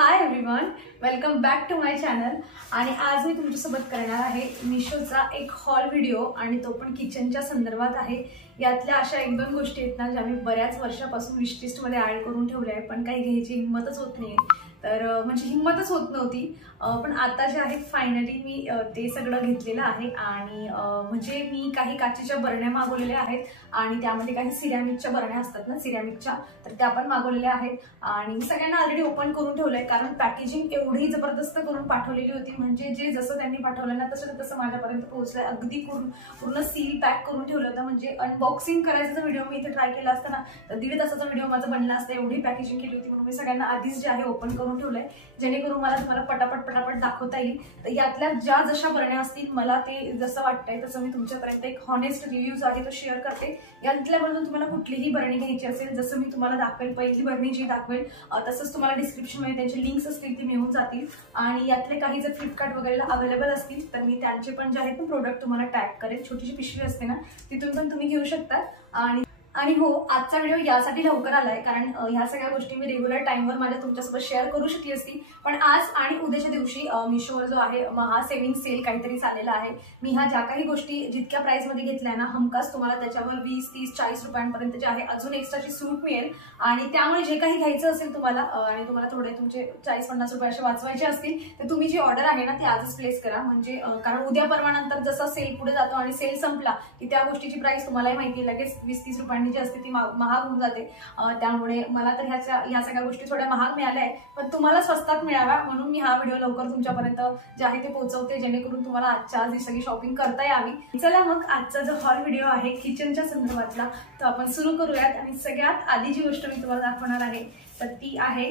High everyone, welcome back to my channel. आणि आज मी तुमच्यासोबत करणार आहे मिशोचा एक हॉल व्हिडिओ आणि तो पण किचनच्या संदर्भात आहे। यातल्या अशा एक दोन गोष्टी आहेत ना ज्या मी बऱ्याच वर्षापासून विश लिस्ट मध्ये ऍड करून ठेवल्या आहे, पण काही घ्यायची हिम्मतच होत नाही। तर म्हणजे हिम्मतच होत नव्हती, पण आता जे आहे फायनली मी ते सगळं घेतलेलं आहे। आणि म्हणजे मी काही काचेच्या बरण्या मागवलेल्या आहेत आणि त्यामध्ये काही सिरॅमिकच्या बरण्या असतात ना, सिरॅमिकच्या, तर त्या पण मागवलेल्या आहेत। आणि मी सगळ्यांना ऑलरेडी ओपन करून ठेवलंय, कारण पॅकेजिंग एवढी जबरदस्त करून पाठवलेली होती, म्हणजे जे जसं त्यांनी पाठवलं ना तसं माझ्यापर्यंत पोहोचलंय। अगदी पूर्ण सील पॅक करून ठेवलं होतं, म्हणजे अनबॉक्सिंग करायचा व्हिडिओ मी इथे ट्राय केला असता ना तर 1.5 तासाचा व्हिडिओ माझा बनला असता, एवढी पॅकेजिंग केली होती। म्हणून मी सगळ्यांना आधीच जे आहे ओपन करून ठेवलंय, जेणेकरून मला तुम्हाला पटापट दाखवता येईल। तर यातल्या ज्या जशा बरण्या असतील मला ते जसं वाटतंय तसं मी तुमच्यापर्यंत एक हॉनेस्ट रिव्ह्यूज आहे तो शेअर करते। यातल्यामधून तुम्हाला कुठलीही बरणी घ्यायची असेल, जसं मी तुम्हाला दाखवेल, पहिली बरणी जी दाखवेल तसंच तुम्हाला डिस्क्रिप्शन मध्ये त्यांचे लिंक्स असतील ते मिळून जातील। आणि यातले काही जर फ्लिपकार्ट वगैरेला अवेलेबल असतील तर मी त्यांचे पण जे आहेत प्रोडक्ट तुम्हाला टॅग करेल। छोटीशी पिशवी असते ना, तिथून पण तुम्ही घेऊ शकता। आणि हो, आजचा व्हिडिओ यासाठी लवकर आलाय कारण ह्या सगळ्या गोष्टी मी रेग्युलर टाइमवर माझ्या तुमच्यासोबत शेअर करू शकली असती, पण आज आणि उद्याच्या दिवशी मिशोवर जो आहे महा सेविंग सेल काहीतरी चाललेला आहे। मी ह्या ज्या काही गोष्टी जितक्या प्राइस मध्ये घेतल्या ना, हमखास तुम्हाला त्याच्यावर 20, 30, 40 रुपयांपर्यंत जे आहे अजून एक्स्ट्राची सूट मिळेल। आणि त्यामुळे जे काही घ्यायचं असेल तुम्हाला आणि तुम्हाला थोडे तुमचे 40-50 रुपये असे वाचवायचे असतील तर तुम्ही जी ऑर्डर आहे ना ती आजच प्लेस करा, म्हणजे कारण उद्या परवा नंतर जसा सेल पुढे जातो आणि सेल संपला की त्या गोष्टीची प्राइस तुम्हालाही माहिती लगेच 20-30 रुपयांनी जी असते ती महाग होऊन जाते। त्यामुळे मला तर ह्या सगळ्या गोष्टी थोड्या महाग मिळाल्या आहेत, पण तुम्हाला स्वस्तात मिळाव्या म्हणून मी हा व्हिडिओ लवकर तुमच्यापर्यंत जे आहे ते पोहोचवते, जेणेकरून तुम्हाला आजच्या आज ही सगळी शॉपिंग करता यावी। चला मग आजचा जो हॉल व्हिडिओ आहे किचनच्या संदर्भातला तो आपण सुरू करूयात। आणि सगळ्यात आधी जी गोष्ट मी तुम्हाला दाखवणार आहे तर ती आहे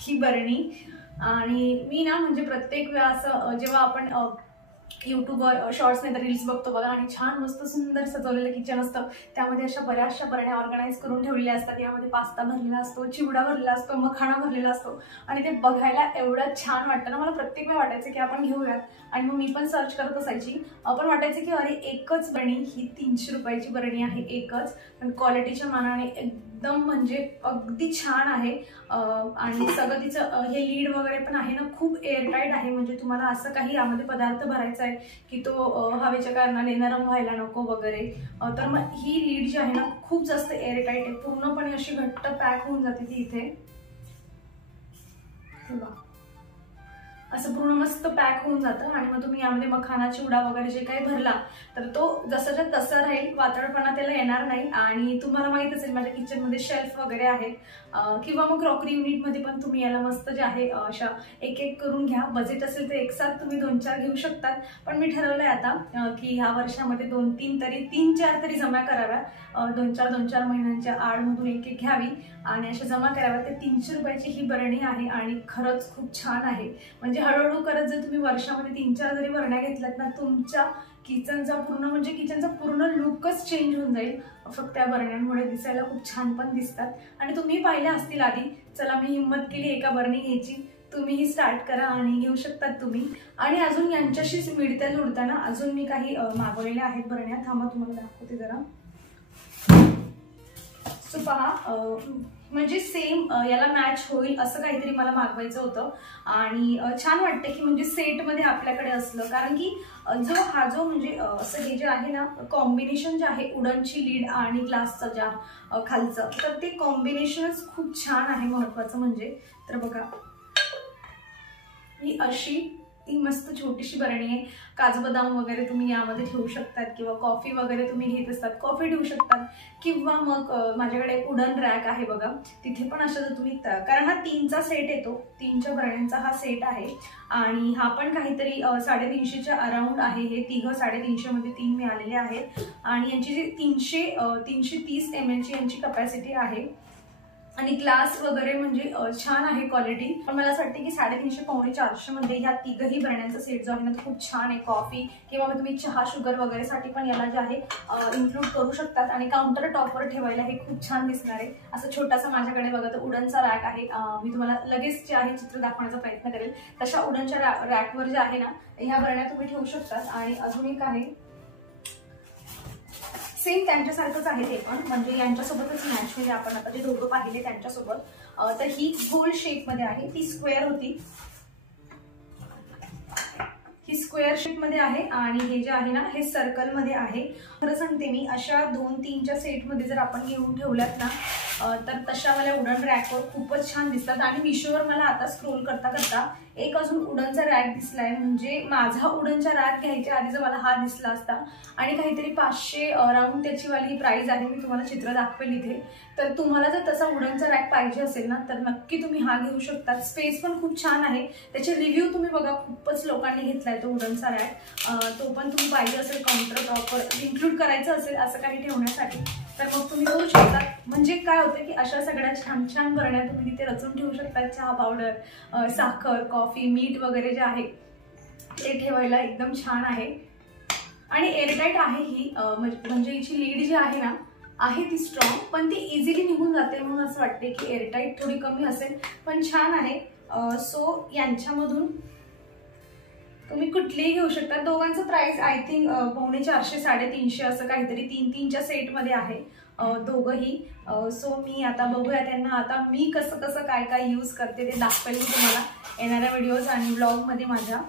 ही बरणी। आणि मी ना म्हणजे प्रत्येक वेळा असं जेव्हा आपण यूट्यूबवर शॉर्ट्स नाही तर रील्स बघतो बघा, आणि छान मस्त सुंदर सजवलेलं किचन असतं, त्यामध्ये अशा बऱ्याचशा बरण्या ऑर्गनाइज करून ठेवलेल्या असतात। यामध्ये पास्ता भरलेला असतो, चिवडा भरलेला असतो, मखाणा भरलेला असतो आणि ते बघायला एवढं छान वाटतं ना। मला प्रत्येक वेळा वाटायचं की आपण घेऊयात, आणि मग मी पण सर्च करत असायची, पण वाटायचं की अरे एकच बरणी, ही 300 रुपयाची बरणी आहे एकच, पण क्वालिटीच्या मानाने एकदम म्हणजे अगदी छान आहे। आणि सगळं तिचं हे लीड वगैरे पण आहे ना खूप एअरटाईट आहे, म्हणजे तुम्हाला असं काही यामध्ये पदार्थ भरायचा आहे की तो हवेच्या कारणाने नरम व्हायला नको वगैरे, तर मग ही लीड जी आहे ना खूप जास्त एअरटाईट आहे, पूर्णपणे अशी घट्ट पॅक होऊन जाते ती इथे, असं पूर्ण मस्त पॅक होऊन जातं। आणि मग तुम्ही यामध्ये मखाना, चिवडा वगैरे जे काही भरला तर तो जसाच्या तसा राहील, वातळपणा त्याला येणार नाही। आणि तुम्हाला माहित असेल माझ्या किचन मध्ये शेल्फ वगैरे आहेत, किंवा मग क्रॉकरी युनिट मध्ये पण तुम्ही याला मस्त जे आहे अशा एक एक करून घ्या। बजेट असेल तर एकसाथ तुम्ही 2-4 घेऊ शकतात, पण मी ठरवलंय आता की ह्या वर्षामध्ये 3-4 तरी जमा कराव्या, 2-4 महिन्यांच्या आडमधून एक घ्यावी आणि अशा जमा कराव्या। ते 300 रुपयाची ही बरणी आहे आणि खरंच खूप छान आहे। म्हणजे हळूहळू करत जर तुम्ही वर्षामध्ये 3-4 जरी बरण्या घेतल्यात ना, तुमच्या किचनचा पूर्ण लुकच चेंज होऊन जाईल। फक्त त्या बरण्यांमुळे दिसायला खूप छान पण दिसतात, आणि तुम्ही पाहिल्या असतील आधी। चला, मी हिंमत केली एका बरणी घ्यायची, तुम्हीही स्टार्ट करा आणि घेऊ शकतात तुम्ही। आणि अजून यांच्याशीच मिळत्या जुळताना अजून मी काही मागवलेल्या आहेत बरण्या, थांबा तुम्हाला दाखवते जरा। सो पहा, म्हणजे सेम याला मॅच होईल असं काहीतरी मला मागवायचं होतं, आणि छान वाटतं की म्हणजे सेटमध्ये आपल्याकडे असलं, कारण की हा जो म्हणजे असं हे जे आहे ना कॉम्बिनेशन जे आहे, उडनची लीड आणि ग्लासचा जार खालचं, तर ते कॉम्बिनेशनच खूप छान आहे। महत्वाचं म्हणजे तर बघा, ही अशी ती मस्त छोटीशी बरणी आहे। काजू बदाम वगैरे तुम्ही यामध्ये ठेवू शकतात, किंवा कॉफी वगैरे तुम्ही घेत असतात कॉफी ठेवू शकतात, किंवा मग माझ्याकडे उडन रॅक आहे बघा, तिथे पण असं जर तुम्ही, कारण हा 3चा सेट येतो, 3च्या बरण्यांचा हा सेट आहे। आणि हा पण काहीतरी 350च्या अराउंड आहे, हे तिघं 350 मध्ये 3 मिळालेले आहेत। आणि यांची जी 330 ml ची यांची कपॅसिटी आहे, आणि ग्लास वगैरे म्हणजे छान आहे क्वालिटी। पण मला असं वाटतं की 350-400 मध्ये ह्या तिघही बरण्यांचा सेट जो आहे ना तो खूप छान आहे। कॉफी किंवा मग तुम्ही चहा, शुगर वगैरे साठी पण याला जे आहे इन्क्लूड करू शकतात, आणि काउंटर टॉपवर ठेवायला हे खूप छान दिसणार आहे। असं छोटासा माझ्याकडे बघा तो उडनचा रॅक आहे, मी तुम्हाला लगेच जे आहे चित्र दाखवण्याचा प्रयत्न करेल। तशा उडनच्या रॅकवर जे आहे ना ह्या बरण्या तुम्ही ठेवू शकतात। आणि अजून एक आहे सेम त्यांच्यासारखंच आहे ते पण, म्हणजे यांच्यासोबतच मॅच होईल। आपण आता जे दोघं पाहिले त्यांच्यासोबत तर ही गोल शेप मध्ये आहे, ती स्क्वेअर होती, ही स्क्वेअर शेप मध्ये आहे आणि हे जे आहे ना हे सर्कल मध्ये आहे। खरं सांगते मी, अशा 2-3च्या सेट मध्ये जर आपण घेऊन ठेवल्यात ना तर तशा मला वुडन रॅकवर खूपच छान दिसतात। आणि मिशोवर मला आता स्क्रोल करता करता एक अजून वुडनचा रॅक दिसलाय, म्हणजे माझा वुडनचा रॅक घ्यायच्या आधी जर मला हा दिसला असता आणि काहीतरी 500 अराउंड त्याची वाली प्राइस आहे, मी तुम्हाला चित्र दाखवेल इथे। तर तुम्हाला जर तसा वुडनचा रॅक पाहिजे असेल ना तर नक्की तुम्ही हा घेऊ शकता। स्पेस पण खूप छान आहे, त्याचे रिव्ह्यू तुम्ही बघा, खूपच लोकांनी घेतलाय तो वुडनचा रॅक। तो पण तुम्ही पाहिजे असेल काउंटर टॉपर इन्क्लूड करायचं असेल असं काही ठेवण्यासाठी तर मग तुम्ही करू शकता। म्हणजे काय होतं की अशा सगळ्या छान छान बरण्या तुम्ही तिथे रचून ठेवू शकता। चहा पावडर, साखर, कॉफी, मीठ वगैरे जे आहे ते ठेवायला एकदम छान आहे आणि एअरटाईट आहे ही। म्हणजे हिची लीड जी आहे ना आहे ती स्ट्रॉंग, पण ती इझिली निघून जाते, म्हणून असं वाटते की एअरटाईट थोडी कमी असेल, पण छान आहे। सो यांच्यामधून तुम्ही कुठलीही घेऊ शकता। दोघांचं प्राइस आय थिंक 450-350 असं काहीतरी 3-3च्या सेट मध्ये आहे दोघंही। सो मी आता बघूया त्यांना आता मी कसं कसं काय काय यूज करते ते दाखवेल मी तुम्हाला येणाऱ्या व्हिडिओज आणि ब्लॉग मध्ये माझ्या।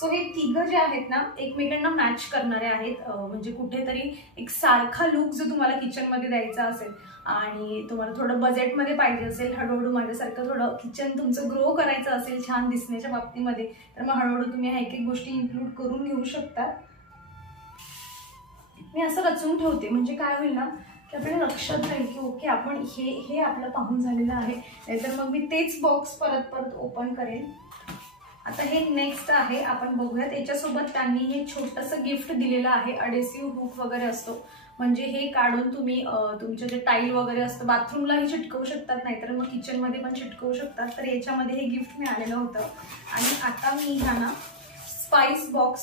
सो हे तिघं जे आहेत ना एकमेकांना मॅच करणारे आहेत, म्हणजे कुठेतरी एक सारखा लुक जो तुम्हाला किचन मध्ये द्यायचा असेल आणि तुम्हाला थोडं बजेटमध्ये पाहिजे असेल, हळूहळू माझ्यासारखं थोडं किचन तुमचं ग्रो करायचं असेल छान दिसण्याच्या बाबतीमध्ये, तर मग हळूहळू तुम्ही ह्या एक एक गोष्टी इन्क्लूड करून घेऊ शकता। मी असं रचून ठेवते, म्हणजे काय होईल ना की आपल्याला लक्षात राहील की ओके आपण हे आपलं पाहून झालेलं आहे, नाहीतर मग मी तेच बॉक्स परत परत ओपन करेन। आता हे नेक्स्ट आहे, आपण बघूयात। याच्यासोबत त्यांनी हे छोटंसं गिफ्ट दिलेलं आहे, अडेसिव्ह हुक वगैरे असतो, म्हणजे हे काढून तुम्ही तुमचे जे टाईल वगैरे असतं बाथरूमलाही चिटकवू शकतात, नाहीतर मग किचनमध्ये पण चिटकवू शकतात। तर याच्यामध्ये हे गिफ्ट मिळालेलं होतं। आणि आता मी ह्या ना स्पाइस बॉक्स,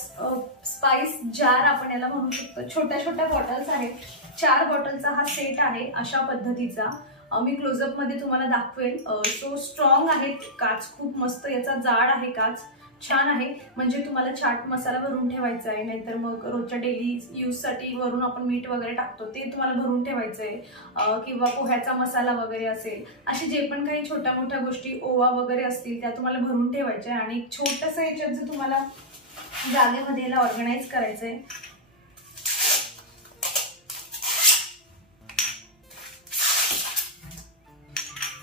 स्पाइस जार आपण याला म्हणू शकतो, छोट्या छोट्या बॉटल्स आहेत, 4 बॉटलचा हा सेट आहे अशा पद्धतीचा। मी क्लोजअप मध्ये तुम्हाला दाखवेल। सो स्ट्रॉंग आहे, काच खूप मस्त याचा जाड आहे, काच छान आहे, म्हणजे तुम्हाला चाट मसाला भरून ठेवायचा आहे, नाहीतर मग रोजच्या डेली यूजसाठी वरून आपण मीठ वगैरे टाकतो ते तुम्हाला भरून ठेवायचं आहे, किंवा पोह्याचा मसाला वगैरे असेल, असे जे पण काही छोट्या मोठ्या गोष्टी ओवा वगैरे असतील त्या तुम्हाला भरून ठेवायच्या आहे। आणि एक छोटंसं याच्यात जर तुम्हाला जागेमध्ये याला ऑर्गनाइज करायचंय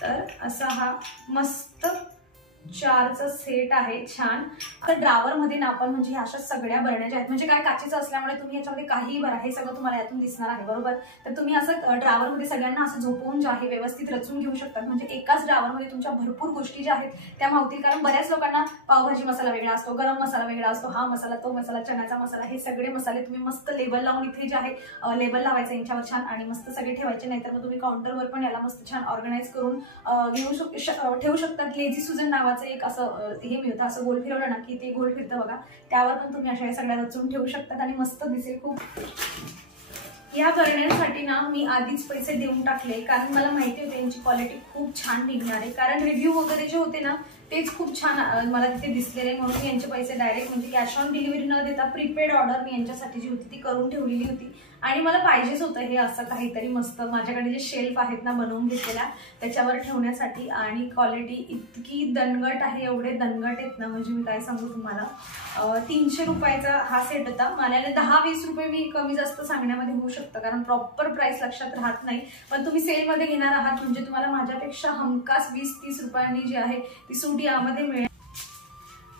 तर असा हा मस्त 4चा सेट आहे छान। आता ड्रावर मध्ये ना आपण म्हणजे अशा सगळ्या बरण्या ज्या आहेत, म्हणजे काय काचेचं असल्यामुळे तुम्ही याच्यामध्ये काहीही भरा, हे सगळं तुम्हाला यातून दिसणार आहे बरोबर। तर तुम्ही असं ड्रावर मध्ये सगळ्यांना असं झोपवून जे आहे व्यवस्थित रचून घेऊ शकतात, म्हणजे एकाच ड्रावर मध्ये तुमच्या भरपूर गोष्टी ज्या आहेत त्या मावतील। कारण बऱ्याच लोकांना पावभाजी मसाला वेगळा असतो, गरम मसाला वेगळा असतो, हा मसाला तो मसाला, चण्याचा मसाला, हे सगळे मसाले तुम्ही मस्त लेबल लावून इथे जे आहे लेबल लावायचं यांच्यावर छान आणि मस्त सगळे ठेवायचे, नाहीतर मग तुम्ही काउंटरवर पण याला मस्त छान ऑर्गनाइज करून ठेवू शकतात। लेझी सुजन नावाचं एक असं हे मिळतं, असं गोल फिरवलं ना की ते गोल फिरतं बघा, त्यावर पण तुम्ही अशा सगळ्या रचून ठेवू शकतात आणि मस्त दिसेल खूप। या बरण्यांसाठी ना मी आधीच पैसे देऊन टाकले, कारण मला माहिती होते यांची क्वालिटी खूप छान निघणार आहे, कारण रिव्ह्यू वगैरे जे होते ना तेच खूप छान मला तिथे दिसलेले, म्हणून मी यांचे पैसे डायरेक्ट म्हणजे कॅश ऑन डिलिव्हरी न देता प्रीपेड ऑर्डर मी यांच्यासाठी जी होती ती करून ठेवलेली होती। आणि मला पाहिजेच होतं हे असं काहीतरी मस्त, माझ्याकडे जे शेल्फ आहेत ना बनवून घेतलेल्या त्याच्यावर ठेवण्यासाठी, आणि क्वालिटी इतकी दणगट आहे, एवढे दणगट आहेत ना म्हणजे मी काय सांगू तुम्हाला। 300 रुपयाचा हा सेट होता, मला 10-20 रुपये मी कमी जास्त सांगण्यामध्ये होऊ शकतं, कारण प्रॉपर प्राइस लक्षात राहत नाही, पण तुम्ही सेलमध्ये घेणार आहात म्हणजे तुम्हाला माझ्यापेक्षा हमखास 20-30 रुपयांनी जी आहे ती सूट यामध्ये मिळेल।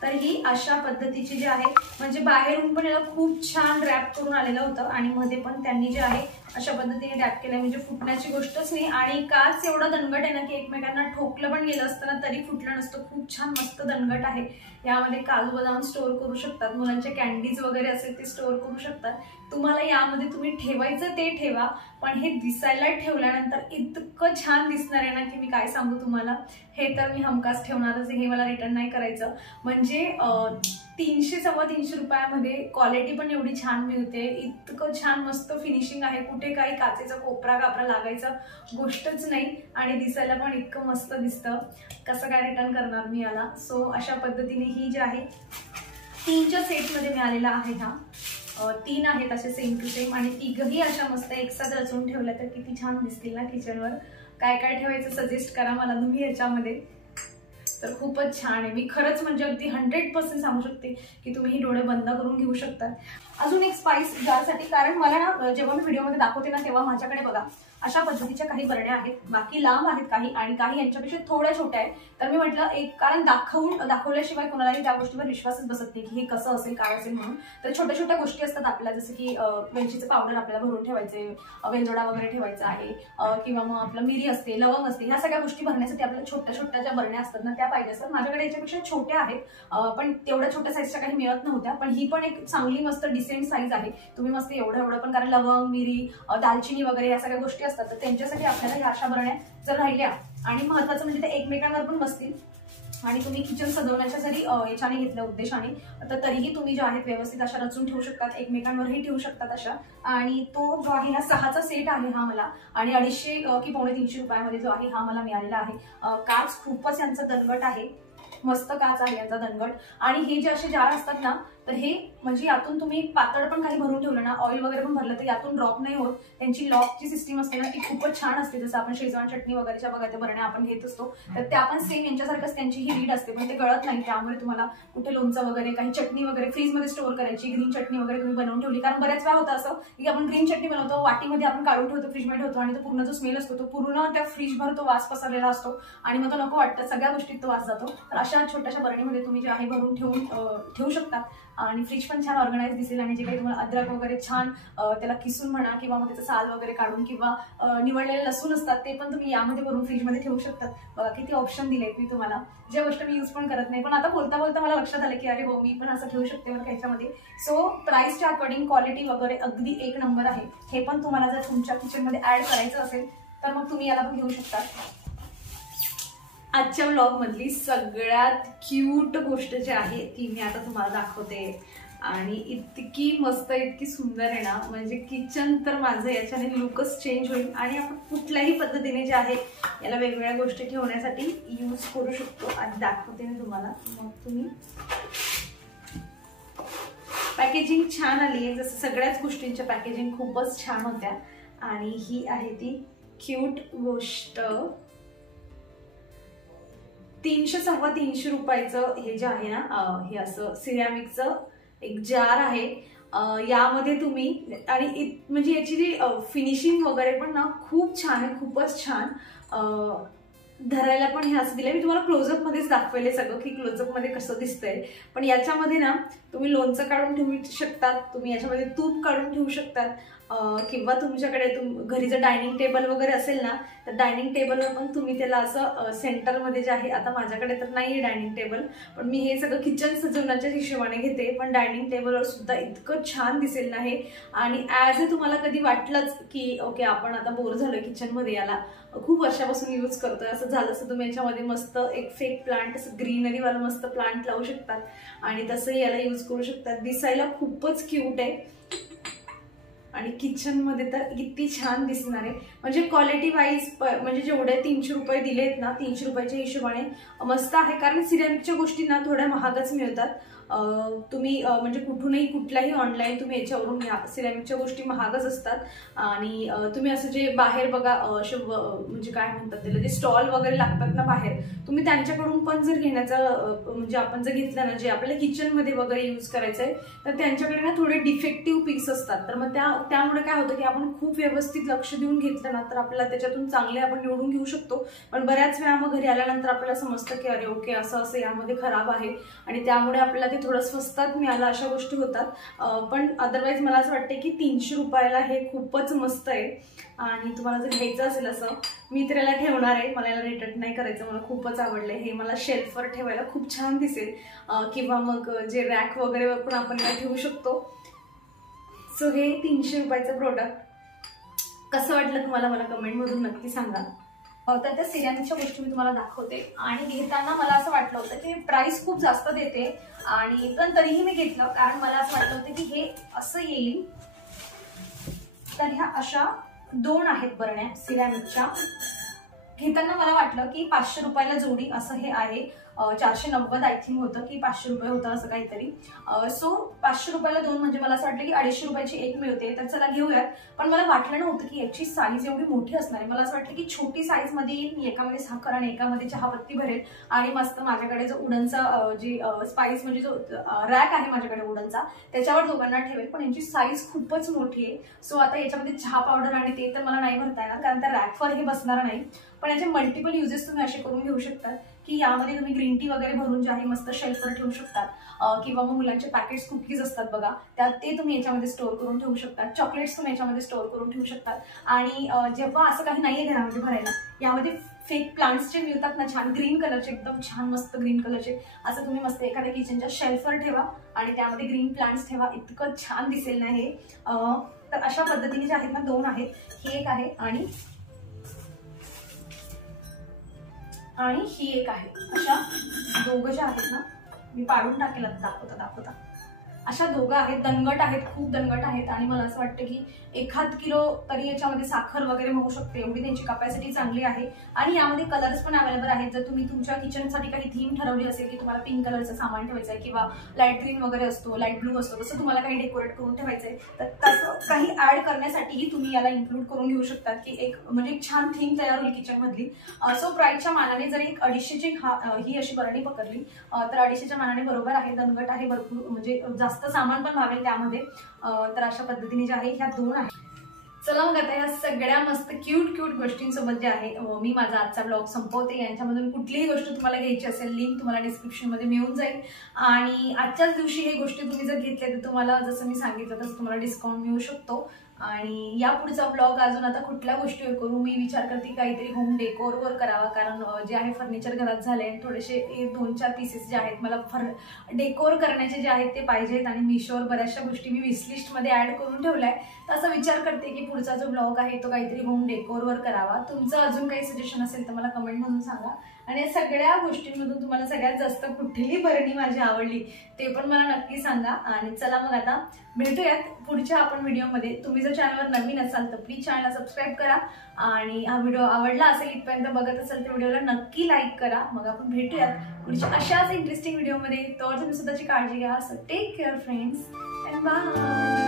तर ही अशा पद्धतीची जी आहे, म्हणजे बाहेरून पण याला खूप छान रॅप करून आलेलं होतं आणि मध्ये पण त्यांनी जे आहे अशा पद्धतीने रॅप केलं, म्हणजे फुटण्याची गोष्टच नाही। आणि काच एवढा दणगट आहे ना की एकमेकांना ठोकलं पण गेलं असतं ना तरी फुटलं नसतं, खूप छान मस्त दणगट आहे। यामध्ये काजू बदाम स्टोअर करू शकतात, मुलांचे कॅन्डीज वगैरे असेल ते स्टोअर करू शकतात, तुम्हाला यामध्ये तुम्ही ठेवायचं ते ठेवा, पण हे दिसायला ठेवल्यानंतर इतकं छान दिसणार आहे ना की मी काय सांगू तुम्हाला। हे तर मी हमखास ठेवणारच, हे मला रिटर्न नाही करायचं। म्हणजे 300-325 रुपयामध्ये क्वालिटी पण एवढी छान मिळते, इतकं छान मस्त फिनिशिंग आहे, कुठे काही काचेचा कोपरा कापरा लागायचं गोष्टच नाही, आणि दिसायला पण इतकं मस्त दिसतं, कसं काय रिटर्न करणार मी याला। सो अशा पद्धतीने ही जी आहे 3च्या सेटमध्ये मिळालेला आहे हा। 3 आहेत असे सेम टू सेम, आणि तिघही अशा मस्त एकसाथ रचून ठेवल्या तर किती छान दिसतील ना किचनवर। काय काय ठेवायचं सजेस्ट करा मला तुम्ही याच्यामध्ये. तर खूपच छान आहे. मी खरंच म्हणजे अगदी 100% सांगू शकते की तुम्ही ही डोळे बंद करून घेऊ शकता. अजून एक स्पाइस जारसाठी, कारण मला ना जेव्हा मी व्हिडिओमध्ये दाखवते ना तेव्हा माझ्याकडे बघा अशा पद्धतीच्या काही बरण्या आहेत, बाकी लांब आहेत काही आणि काही यांच्यापेक्षा थोड्या छोट्या आहेत. तर मी म्हटलं एक, कारण दाखवल्याशिवाय कोणालाही त्या गोष्टीवर विश्वासच बसत नाही की हे कसं असेल काय असेल म्हणून. तर छोट्या छोट्या गोष्टी असतात आपल्या, जसं की वेलचीचं पावडर आपल्याला भरून ठेवायचे, वेलदोडा वगैरे ठेवायचा आहे, किंवा मग आपलं मिरी असते, लवंग असते, ह्या सगळ्या गोष्टी भरण्यासाठी आपल्याला छोट्या छोट्या ज्या बरण्या असतात ना त्या पाहिजे असतात. माझ्याकडे याच्यापेक्षा छोट्या आहेत, पण तेवढ्या छोट्या साईजच्या काही मिळत नव्हत्या, पण ही पण एक चांगली मस्त डिसेंट साईज आहे. तुम्ही मस्त एवढं पण, कारण लवंग, मिरी, दालचिनी वगैरे या सगळ्या गोष्टी असतात, तर त्यांच्यासाठी आपल्याला ह्या अशा बरण्या जर राहिल्या, आणि महत्वाचं म्हणजे ते एकमेकांवर पण बसतील आणि तुम्ही किचन सजवण्याच्या जरी याच्याने घेतल्या उद्देशाने, तर तरीही तुम्ही जे आहेत व्यवस्थित अशा रचून ठेवू शकतात, एकमेकांवरही ठेवू शकतात अशा. आणि तो जो आहे ना 6चा सेट आहे हा मला, आणि 250 की ₹250 रुपयामध्ये जो आहे हा मला मिळालेला आहे. काच खूपच यांचा दणकट आहे, मस्त काच आहे यांचा दणकट. आणि हे जे असे जार असतात ना, तर हे म्हणजे यातून तुम्ही पातळ पण काही भरून ठेवलं ना, ऑइल वगैरे पण भरलं तर यातून ड्रॉप नाही होत. त्यांची लॉकची सिस्टीम असते ना ती खूपच छान असते, जसं आपण शेजवान चटणी वगैरेच्या बघा त्या बरण्या आपण घेत असतो, तर त्या पण सेम यांच्यासारखंच त्यांची ही रीड असते, पण ते गळत नाही. त्यामुळे तुम्हाला कुठे लोणचं वगैरे, काही चटणी वगैरे फ्रीजमध्ये स्टोअर करायची, ग्रीन चटणी वगैरे तुम्ही बनवून ठेवली, कारण बऱ्याच वेळा होतं असं की आपण ग्रीन चटणी बनवतो, वाटीमध्ये आपण काढून ठेवतो, फ्रीजमध्ये ठेवतो, आणि तो पूर्ण जो स्मेल असतो तो पूर्ण त्या फ्रीजभर तो वास पसरलेला असतो आणि मग तो नको वाटतं, सगळ्या गोष्टीत तो वास जातो. तर अशा छोट्याशा बरणीमध्ये तुम्ही जे आहे भरून ठेवू शकता, आणि फ्रीज पण छान ऑर्गनाइज दिसेल. आणि जे काही तुम्हाला अद्रक वगैरे छान त्याला किसून म्हणा, किंवा मग त्याचं साल वगैरे काढून, किंवा निवडलेले लसूण असतात ते पण तुम्ही यामध्ये भरून फ्रीजमध्ये ठेवू शकतात. बघा किती ऑप्शन दिलेत मी तुम्हाला, जे गोष्ट मी यूज पण करत नाही, पण आता बोलता बोलता मला लक्षात आलं की अरे हो, मी पण असं ठेवू शकते बरं ह्याच्यामध्ये. सो प्राइसच्या अकॉर्डिंग क्वालिटी वगैरे अगदी एक नंबर आहे. हे पण तुम्हाला जर तुमच्या किचनमध्ये ऍड करायचं असेल तर मग तुम्ही याला पण घेऊ शकता. आजच्या व्लॉग मधली सगळ्यात क्यूट गोष्ट जी आहे ती मी आता तुम्हाला दाखवते, आणि इतकी मस्त, इतकी सुंदर आहे ना, म्हणजे किचन तर माझं याच्याने लुकच चेंज होईल. आणि आपण कुठल्याही पद्धतीने जे आहे याला वेगवेगळ्या गोष्टी ठेवण्यासाठी यूज करू शकतो. आणि दाखवते मी तुम्हाला, मग तुम्ही. पॅकेजिंग छान आली आहे, जसं सगळ्याच गोष्टींच्या पॅकेजिंग खूपच छान होत्या. आणि ही आहे ती क्यूट गोष्ट. 300-325 रुपयाचं हे जे आहे ना, हे असं सिरॅमिकचं एक जार आहे. यामध्ये तुम्ही, आणि म्हणजे याची जी फिनिशिंग वगैरे पण ना खूप छान आहे, खूपच छान. धरायला पण हे असं दिलंय. मी तुम्हाला क्लोजअप मध्येच दाखवले सगळं की क्लोजअप मध्ये कसं दिसतंय. पण याच्यामध्ये ना तुम्ही लोणचं काढून ठेवू शकतात, तुम्ही याच्यामध्ये तूप काढून ठेवू शकतात, किंवा तुमच्याकडे घरी जर डायनिंग टेबल वगैरे असेल ना, तर डायनिंग टेबलवर पण तुम्ही त्याला असं सेंटरमध्ये जे आहे, आता माझ्याकडे तर नाहीये डायनिंग टेबल, पण मी हे सगळं किचन सजवण्याच्या हिशोबाने घेते, पण डायनिंग टेबलवर सुद्धा इतकं छान दिसेल ना हे. आणि ॲज अ तुम्हाला कधी वाटलंच की ओके आपण आता बोर झालोय किचनमध्ये, याला खूप वर्षापासून यूज करतोय असं झालं, असं तुम्ही याच्यामध्ये मस्त एक फेक प्लांट, असं ग्रीनरीवाला मस्त प्लांट लावू शकतात, आणि तसंही याला यूज करू शकतात. दिसायला खूपच क्यूट आहे, आणि किचन मध्ये तर किती छान दिसणार आहे. म्हणजे क्वालिटी वाईज म्हणजे जेवढे 300 रुपये दिलेत ना, 300 रुपयाच्या हिशोबाने मस्त आहे. कारण सिरॅमिकच्या गोष्टी ना थोड्या महागच मिळतात. तुम्ही म्हणजे कुठूनही कुठल्याही ऑनलाईन तुम्ही याच्यावरून घ्या, सिरॅमिकच्या गोष्टी महागच असतात. आणि तुम्ही असं जे बाहेर बघा म्हणजे काय म्हणतात त्याला, जे स्टॉल वगैरे लागतात ना बाहेर, तुम्ही त्यांच्याकडून पण जर घेण्याचा म्हणजे आपण जर घेतलं ना, जे आपल्याला किचनमध्ये वगैरे यूज करायचं आहे, तर त्यांच्याकडे ना थोडे डिफेक्टिव्ह पीस असतात. तर मग त्यामुळे काय होतं की आपण खूप व्यवस्थित लक्ष देऊन घेतलं ना, तर आपल्याला त्याच्यातून चांगले आपण निवडून घेऊ शकतो. पण बऱ्याच वेळा मग घरी आल्यानंतर आपल्याला समजतं की अरे ओके असं यामध्ये खराब आहे, आणि त्यामुळे आपल्याला थोडं स्वस्तात मिळालं, अशा गोष्टी होतात. पण अदरवाईज मला असं वाटतं की 300 रुपयाला हे खूपच मस्त आहे. आणि तुम्हाला जर घ्यायचं असेल असं, मी तर याला ठेवणार आहे, मला याला रिटर्न नाही करायचं, मला खूपच आवडलंय हे. मला शेल्फवर ठेवायला खूप छान दिसेल, किंवा मग जे रॅक वगैरे पण आपण याला ठेवू शकतो. सो हे 300 रुपयाचं प्रोडक्ट कसं वाटलं तुम्हाला, मला कमेंटमधून नक्की सांगा. तर त्या सिरॅमिकच्या गोष्टी मी तुम्हाला दाखवते. आणि घेताना मला असं वाटलं होतं की प्राइस खूप जास्त देते, आणि पण तरीही मी घेतलं, कारण मला असं वाटलं होतं की हे असं येईल. तर ह्या अशा 2 आहेत बरण्या सिरॅमिकच्या, घेताना मला वाटलं की 500 रुपयाला जोडी असं हे आहे. 490 आय थिंक होतं की 500 रुपये होतं असं काहीतरी. सो 500 रुपयाला 2 म्हणजे मला असं वाटलं की 250 रुपयाची एक मिळते, तर चला घेऊयात. पण मला वाटलं नव्हतं की याची साईज एवढी मोठी असणार आहे. मला असं वाटलं की छोटी साईज मध्ये येईल, मी एकामध्ये साखर आणि एकामध्ये चहापत्ती भरेल आणि मस्त माझ्याकडे जो उडनचा जी स्पाइस म्हणजे जो रॅक आहे माझ्याकडे उडनचा, त्याच्यावर दोघांना ठेवेल. पण यांची साईज खूपच मोठी आहे. सो आता याच्यामध्ये चहा पावडर आणि ते तर मला नाही भरता येणार, कारण त्या रॅकवर हे बसणार नाही. पण याचे मल्टिपल युजेस तुम्ही असे करून घेऊ शकता की यामध्ये तुम्ही ग्रीन टी वगैरे भरून जे आहे मस्त शेल्फवर ठेवू शकतात, किंवा मग मुलांचे पॅकेट्स कुकीज असतात बघा, त्यात ते तुम्ही याच्यामध्ये स्टोअर करून ठेवू शकतात. चॉकलेट्स तुम्ही याच्यामध्ये स्टोअर करून ठेवू शकतात. आणि जेव्हा असं काही नाहीये घरामध्ये भरायला, यामध्ये फेक प्लांट्सचे मिळतात ना छान ग्रीन कलरचे, एकदम छान मस्त ग्रीन कलरचे, असं तुम्ही मस्त एखाद्या किचनच्या शेल्फवर ठेवा आणि त्यामध्ये ग्रीन प्लांट्स ठेवा, इतकं छान दिसेल ना हे. तर अशा पद्धतीने जे आहेत ना 2 आहेत, ही एक आहे आणि ही एक आहे. अशा दोघं ज्या आहेत ना, मी पाडून टाकेल दाखवता. अशा दोघं आहेत, दणगट आहेत, खूप दणगट आहेत. आणि मला असं वाटतं की 1 किलो तरी याच्यामध्ये साखर वगैरे होऊ शकते, एवढी त्यांची कपॅसिटी चांगली आहे. आणि यामध्ये कलर्स पण अवेलेबल आहेत. जर तुम्ही तुमच्या किचनसाठी काही थीम ठरवली असेल की तुम्हाला पिंक कलरचं सामान ठेवायचं आहे किंवा लाईट ग्रीन वगैरे असतो, लाईट ब्लू असतो, तसं तुम्हाला काही डेकोरेट करून ठेवायचंय, तर तसं काही ऍड करण्यासाठीही तुम्ही याला इन्क्लूड करून घेऊ शकतात की एक म्हणजे एक छान थीम तयार होईल किचन मधली. सो प्राइसच्या मानाने जर एक 250ची ही अशी बरणी पकडली तर 250च्या मानाने बरोबर आहे, दणगट आहे भरपूर, म्हणजे जास्त सामान पण भावेल त्यामध्ये. तर अशा पद्धतीने जे आहे ह्या 2 आहेत. चला मग आता या सगळ्या मस्त क्यूट गोष्टींसोबत जे आहे मी माझा आजचा ब्लॉग संपवते. यांच्यामधून कुठलीही गोष्ट तुम्हाला घ्यायची असेल, लिंक तुम्हाला डिस्क्रिप्शन मध्ये मिळून जाईल. आणि आजच्याच दिवशी हे गोष्टी तुम्ही जर घेतल्या तर तुम्हाला जसं मी सांगितलं तसं तुम्हाला डिस्काउंट मिळू शकतो. आणि या पुढचा ब्लॉग अजून आता कुठल्या गोष्टीवर करू, मी विचार करते काहीतरी होम डेकोरवर करावा, कारण जे आहे फर्निचर घरात झाले, थोडेसे 2-4 पीसेस जे आहेत मला डेकोर करण्याचे जे आहेत ते पाहिजेत. आणि मिशोवर बऱ्याचशा गोष्टी मी विश लिस्ट मध्ये ऍड करून ठेवलाय. तर असं विचार करते की पुढचा जो ब्लॉग आहे तो काहीतरी होम डेकोरवर करावा. तुमचं अजून काही सजेशन असेल तर मला कमेंट मधून सांगा. आणि या सगळ्या गोष्टींमधून तुम्हाला सगळ्यात जास्त कुठली बरणी माझी आवडली ते पण मला नक्की सांगा. आणि चला मग आता भेटूयात पुढच्या आपण व्हिडिओमध्ये. तुम्ही जर चॅनलवर नवीन असाल तर प्लीज चॅनलला सबस्क्राईब करा. आणि हा व्हिडिओ आवडला असेल, इथपर्यंत बघत असाल तर व्हिडिओला नक्की लाईक करा. मग आपण भेटूयात पुढच्या अशाच इंटरेस्टिंग व्हिडिओमध्ये. तर तुम्ही स्वतःची काळजी घ्या. So take care friends and bye.